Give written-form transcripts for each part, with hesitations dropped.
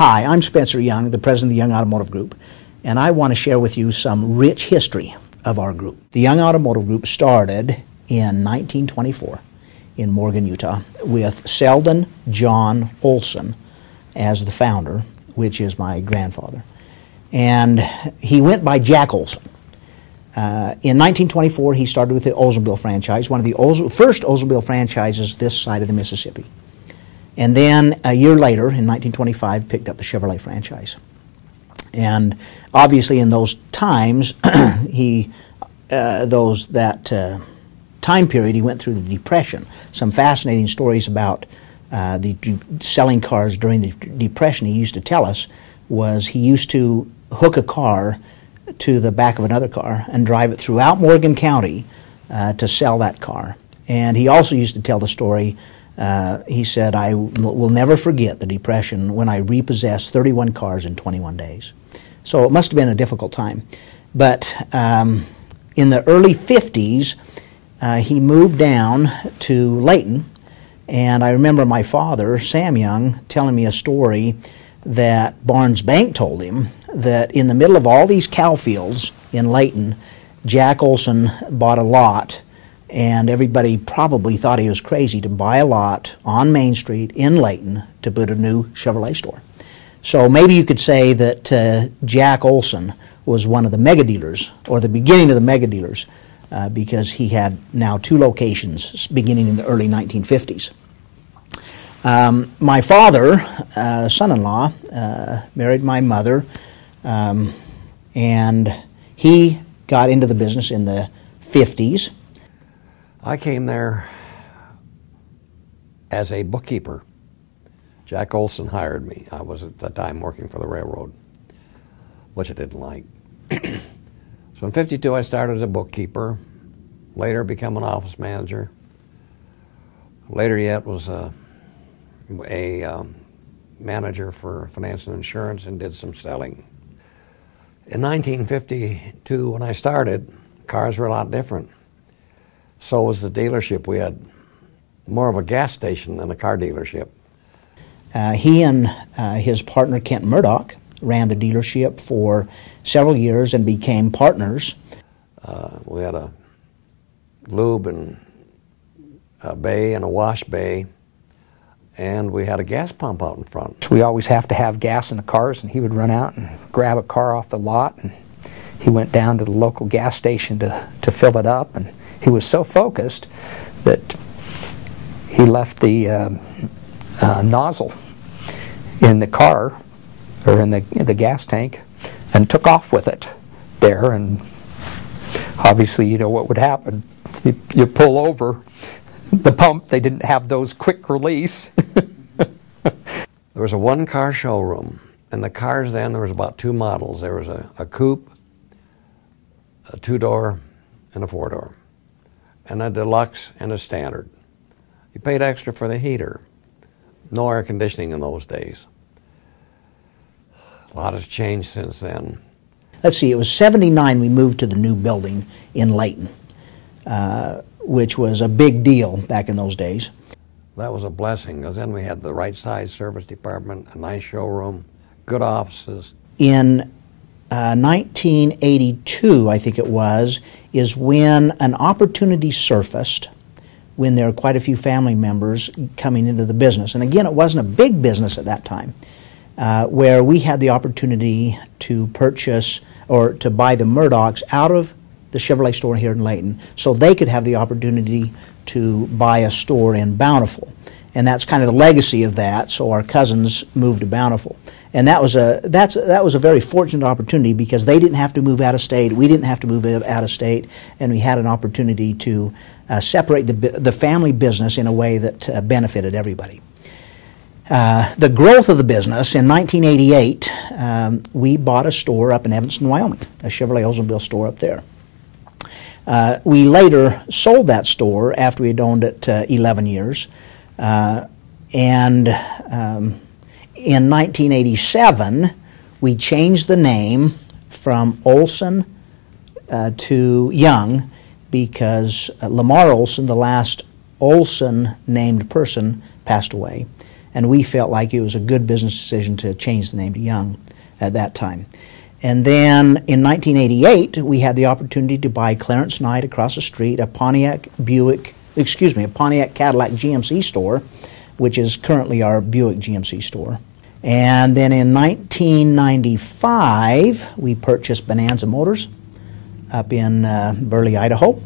Hi, I'm Spencer Young, the president of the Young Automotive Group, and I want to share with you some rich history of our group. The Young Automotive Group started in 1924 in Morgan, Utah, with Selden John Olson as the founder, which is my grandfather. And he went by Jack Olson. In 1924, he started with the Oldsmobile franchise, one of the first Oldsmobile franchises this side of the Mississippi. And then a year later, in 1925, picked up the Chevrolet franchise. And obviously in those times, time period, he went through the Depression. Some fascinating stories about selling cars during the Depression he used to tell us was he used to hook a car to the back of another car and drive it throughout Morgan County to sell that car. And he also used to tell the story, he said, I will never forget the Depression when I repossessed 31 cars in 21 days. So it must have been a difficult time. But in the early 50s, he moved down to Layton, and I remember my father, Sam Young, telling me a story that Barnes Bank told him that in the middle of all these cow fields in Layton, Jack Olson bought a lot, and everybody probably thought he was crazy to buy a lot on Main Street in Layton to put a new Chevrolet store. So maybe you could say that Jack Olson was one of the mega dealers, or the beginning of the mega dealers, because he had now 2 locations beginning in the early 1950s. My father, son-in-law, married my mother, and he got into the business in the 50s. I came there as a bookkeeper. Jack Olson hired me. I was at the time working for the railroad, which I didn't like. So in '52 I started as a bookkeeper, later became an office manager. Later yet was a manager for finance and insurance and did some selling. In 1952 when I started, cars were a lot different. So was the dealership. We had more of a gas station than a car dealership. He and his partner Kent Murdoch ran the dealership for several years and became partners. We had a lube and a bay and a wash bay, and we had a gas pump out in front. We always have to have gas in the cars, and he would run out and grab a car off the lot, and he went down to the local gas station to fill it up, and he was so focused that he left the nozzle in the car, or in the gas tank, and took off with it there. And obviously, you know what would happen. You pull over the pump, they didn't have those quick release. There was a 1-car showroom, and the cars then, there was about 2 models. There was a coupe, a 2-door, and a 4-door, and a deluxe and a standard. You paid extra for the heater. No air conditioning in those days. A lot has changed since then. Let's see, it was '79 we moved to the new building in Layton, which was a big deal back in those days. That was a blessing, because then we had the right size service department, a nice showroom, good offices. In 1982, I think it was, is when an opportunity surfaced when there were quite a few family members coming into the business. And again, it wasn't a big business at that time, where we had the opportunity to purchase or to buy the Murdochs out of the Chevrolet store here in Layton so they could have the opportunity to buy a store in Bountiful. And that's kind of the legacy of that, so our cousins moved to Bountiful. And that was a very fortunate opportunity because they didn't have to move out of state, we didn't have to move out of state, and we had an opportunity to separate the family business in a way that benefited everybody. The growth of the business, in 1988, we bought a store up in Evanston, Wyoming, a Chevrolet Oldsmobile store up there. We later sold that store after we had owned it 11 years. In 1987, we changed the name from Olson to Young because Lamar Olson, the last Olson named person, passed away. and we felt like it was a good business decision to change the name to Young at that time. And then in 1988, we had the opportunity to buy Clarence Knight across the street, a Pontiac Cadillac GMC store, which is currently our Buick GMC store. And then in 1995, we purchased Bonanza Motors up in Burley, Idaho.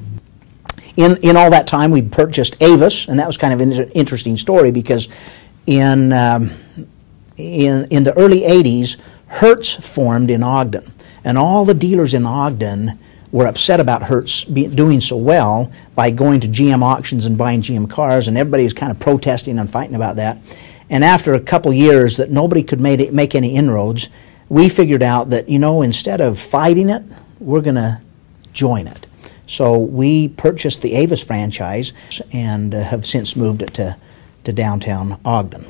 In all that time, we purchased Avis, and that was kind of an interesting story because in the early 80s, Hertz formed in Ogden, and all the dealers in Ogden were upset about Hertz doing so well by going to GM auctions and buying GM cars, and everybody was kind of protesting and fighting about that. And after a couple years that nobody could make any inroads, we figured out that, you know, instead of fighting it, we're going to join it. So we purchased the Avis franchise and have since moved it to downtown Ogden.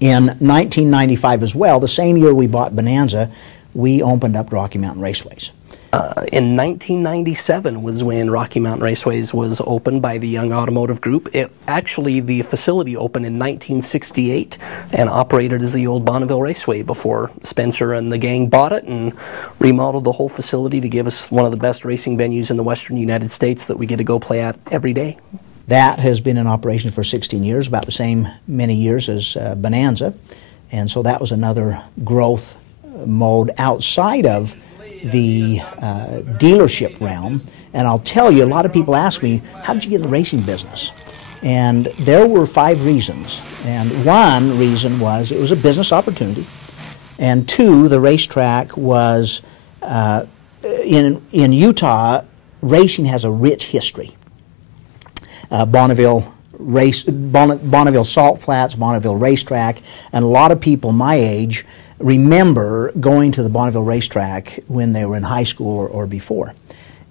In 1995 as well, the same year we bought Bonanza, we opened up Rocky Mountain Raceways. In 1997 was when Rocky Mountain Raceways was opened by the Young Automotive Group. Actually, the facility opened in 1968 and operated as the old Bonneville Raceway before Spencer and the gang bought it and remodeled the whole facility to give us one of the best racing venues in the western United States that we get to go play at every day. That has been in operation for 16 years, about the same many years as Bonanza, and so that was another growth mode outside of the dealership realm. And I'll tell you, a lot of people ask me, how did you get in the racing business? And there were 5 reasons. And one reason was it was a business opportunity. And 2, the racetrack was, in Utah, racing has a rich history. Bonneville Salt Flats, Bonneville Racetrack, and a lot of people my age remember going to the Bonneville Racetrack when they were in high school or before.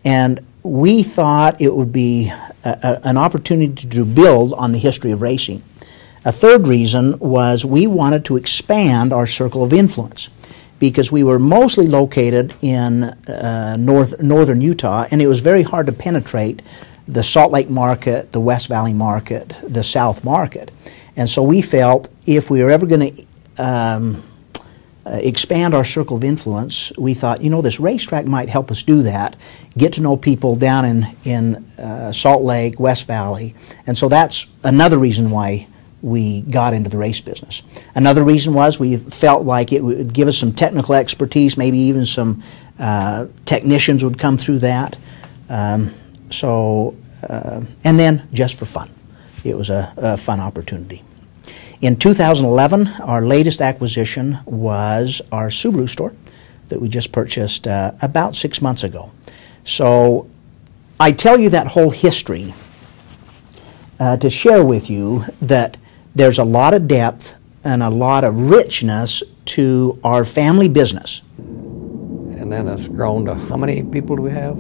And we thought it would be an opportunity to build on the history of racing. A third reason was we wanted to expand our circle of influence because we were mostly located in northern Utah, and it was very hard to penetrate the Salt Lake market, the West Valley market, the South market. And so we felt if we were ever going to expand our circle of influence, we thought, you know, this racetrack might help us do that, get to know people down in Salt Lake, West Valley. And so that's another reason why we got into the race business. Another reason was we felt like it would give us some technical expertise, maybe even some technicians would come through that. And then just for fun. It was a fun opportunity. In 2011, our latest acquisition was our Subaru store that we just purchased about 6 months ago. So I tell you that whole history to share with you that there's a lot of depth and a lot of richness to our family business. And then it's grown to, how many people do we have?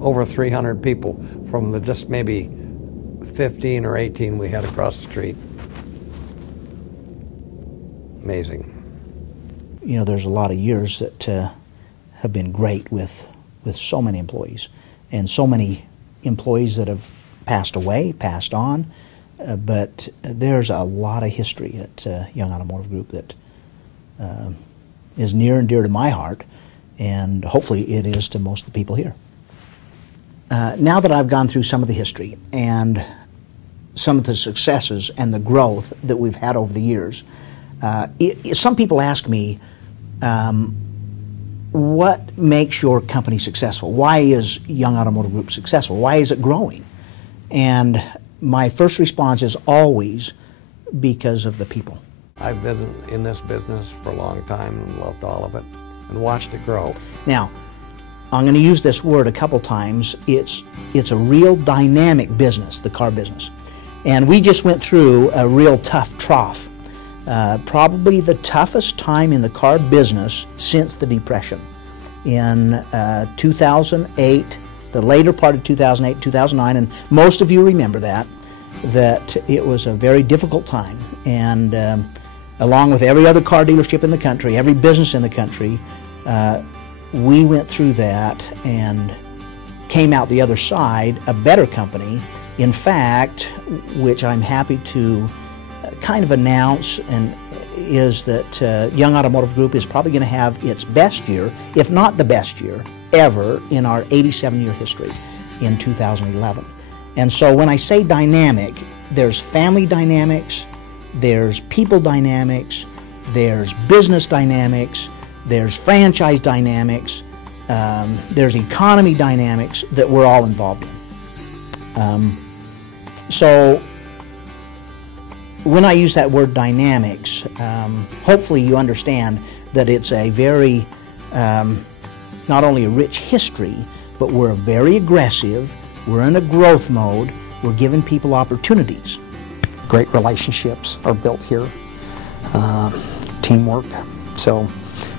Over 300 people from the just maybe 15 or 18 we had across the street. Amazing. You know, there's a lot of years that have been great with so many employees, and so many employees that have passed away, passed on, but there's a lot of history at Young Automotive Group that is near and dear to my heart, and hopefully it is to most of the people here. Now that I've gone through some of the history and some of the successes and the growth that we've had over the years, some people ask me, what makes your company successful? Why is Young Automotive Group successful? Why is it growing? And my first response is always because of the people. I've been in this business for a long time and loved all of it and watched it grow. Now, I'm going to use this word a couple times. It's a real dynamic business, the car business. And we just went through a real tough trough. Probably the toughest time in the car business since the Depression. In 2008, the later part of 2008, 2009, and most of you remember that it was a very difficult time. And along with every other car dealership in the country, every business in the country, we went through that and came out the other side a better company In fact, which I'm happy to kind of announce, and is that Young Automotive Group is probably going to have its best year, if not the best year, ever in our 87-year history in 2011. And so when I say dynamic, there's family dynamics, there's people dynamics, there's business dynamics, there's franchise dynamics, there's economy dynamics that we're all involved in. So when I use that word dynamics, hopefully you understand that it's a very, not only a rich history, but we're very aggressive, we're in a growth mode, we're giving people opportunities. Great relationships are built here, teamwork. So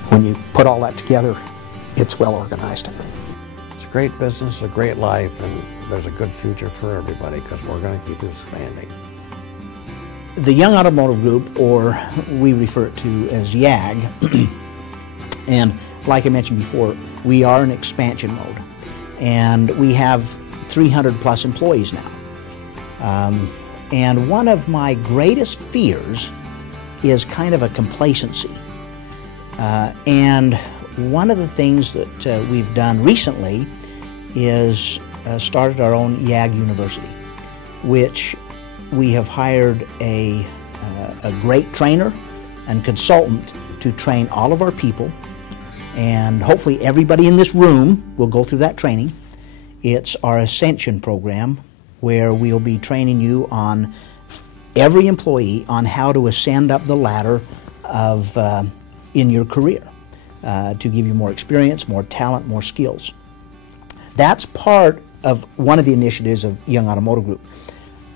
when you put all that together, it's well organized. It's a great business, a great life, and there's a good future for everybody because we're going to keep expanding. The Young Automotive Group, or we refer it to as YAG, and like I mentioned before, we are in expansion mode, and we have 300 plus employees now. And one of my greatest fears is kind of a complacency. And one of the things that we've done recently is started our own YAG University, which we have hired a great trainer and consultant to train all of our people, and hopefully everybody in this room will go through that training. It's our Ascension program, where we'll be training you on, every employee, on how to ascend up the ladder of in your career to give you more experience, more talent, more skills. That's part of one of the initiatives of Young Automotive Group.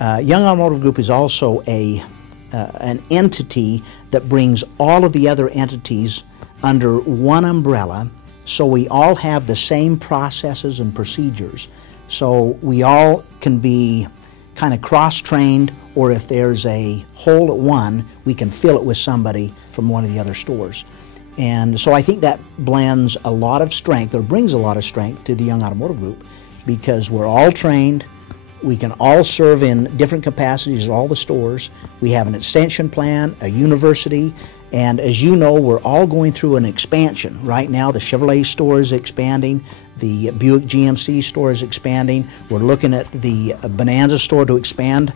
Young Automotive Group is also an entity that brings all of the other entities under one umbrella, so we all have the same processes and procedures. So we all can be kind of cross-trained, or if there's a hole at one, we can fill it with somebody from one of the other stores. And so I think that blends a lot of strength, or brings a lot of strength to the Young Automotive Group, because we're all trained, we can all serve in different capacities at all the stores. We have an extension plan, a university, and as you know, we're all going through an expansion. Right now, the Chevrolet store is expanding, the Buick GMC store is expanding, we're looking at the Bonanza store to expand,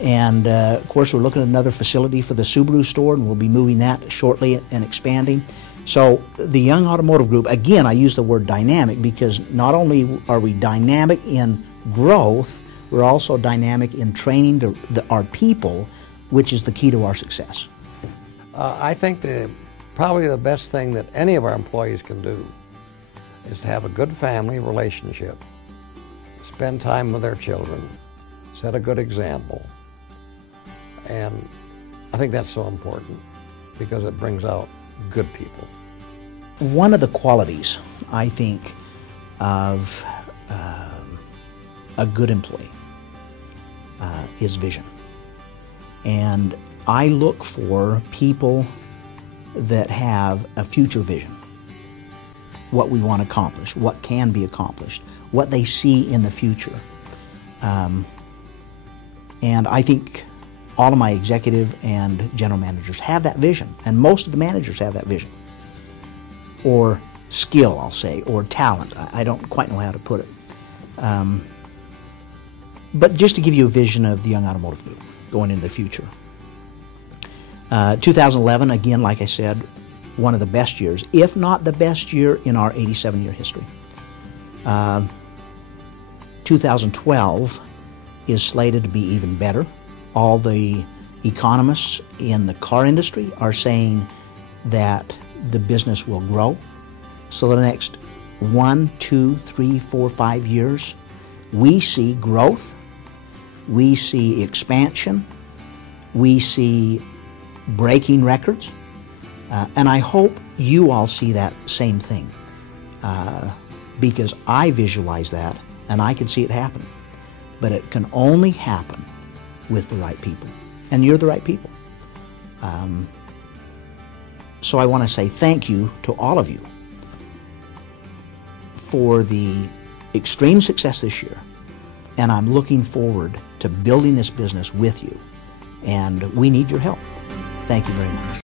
and of course we're looking at another facility for the Subaru store, and we'll be moving that shortly and expanding. So the Young Automotive Group, again, I use the word dynamic because not only are we dynamic in growth, we're also dynamic in training our people, which is the key to our success. I think probably the best thing that any of our employees can do is to have a good family relationship, spend time with their children, set a good example. And I think that's so important because it brings out good people. One of the qualities, I think, of a good employee is vision. And I look for people that have a future vision, what we want to accomplish, what can be accomplished, what they see in the future. And I think all of my executive and general managers have that vision, and most of the managers have that vision, or skill, I'll say, or talent. I don't quite know how to put it. But just to give you a vision of the Young Automotive Group going into the future. 2011, again, like I said, one of the best years, if not the best year in our 87-year history. 2012 is slated to be even better. All the economists in the car industry are saying that the business will grow. So the next 1, 2, 3, 4, 5 years, we see growth, we see expansion, we see breaking records, and I hope you all see that same thing, because I visualize that and I can see it happen. But it can only happen with the right people, and you're the right people. So I want to say thank you to all of you for the extreme success this year, and I'm looking forward to building this business with you. And we need your help. Thank you very much.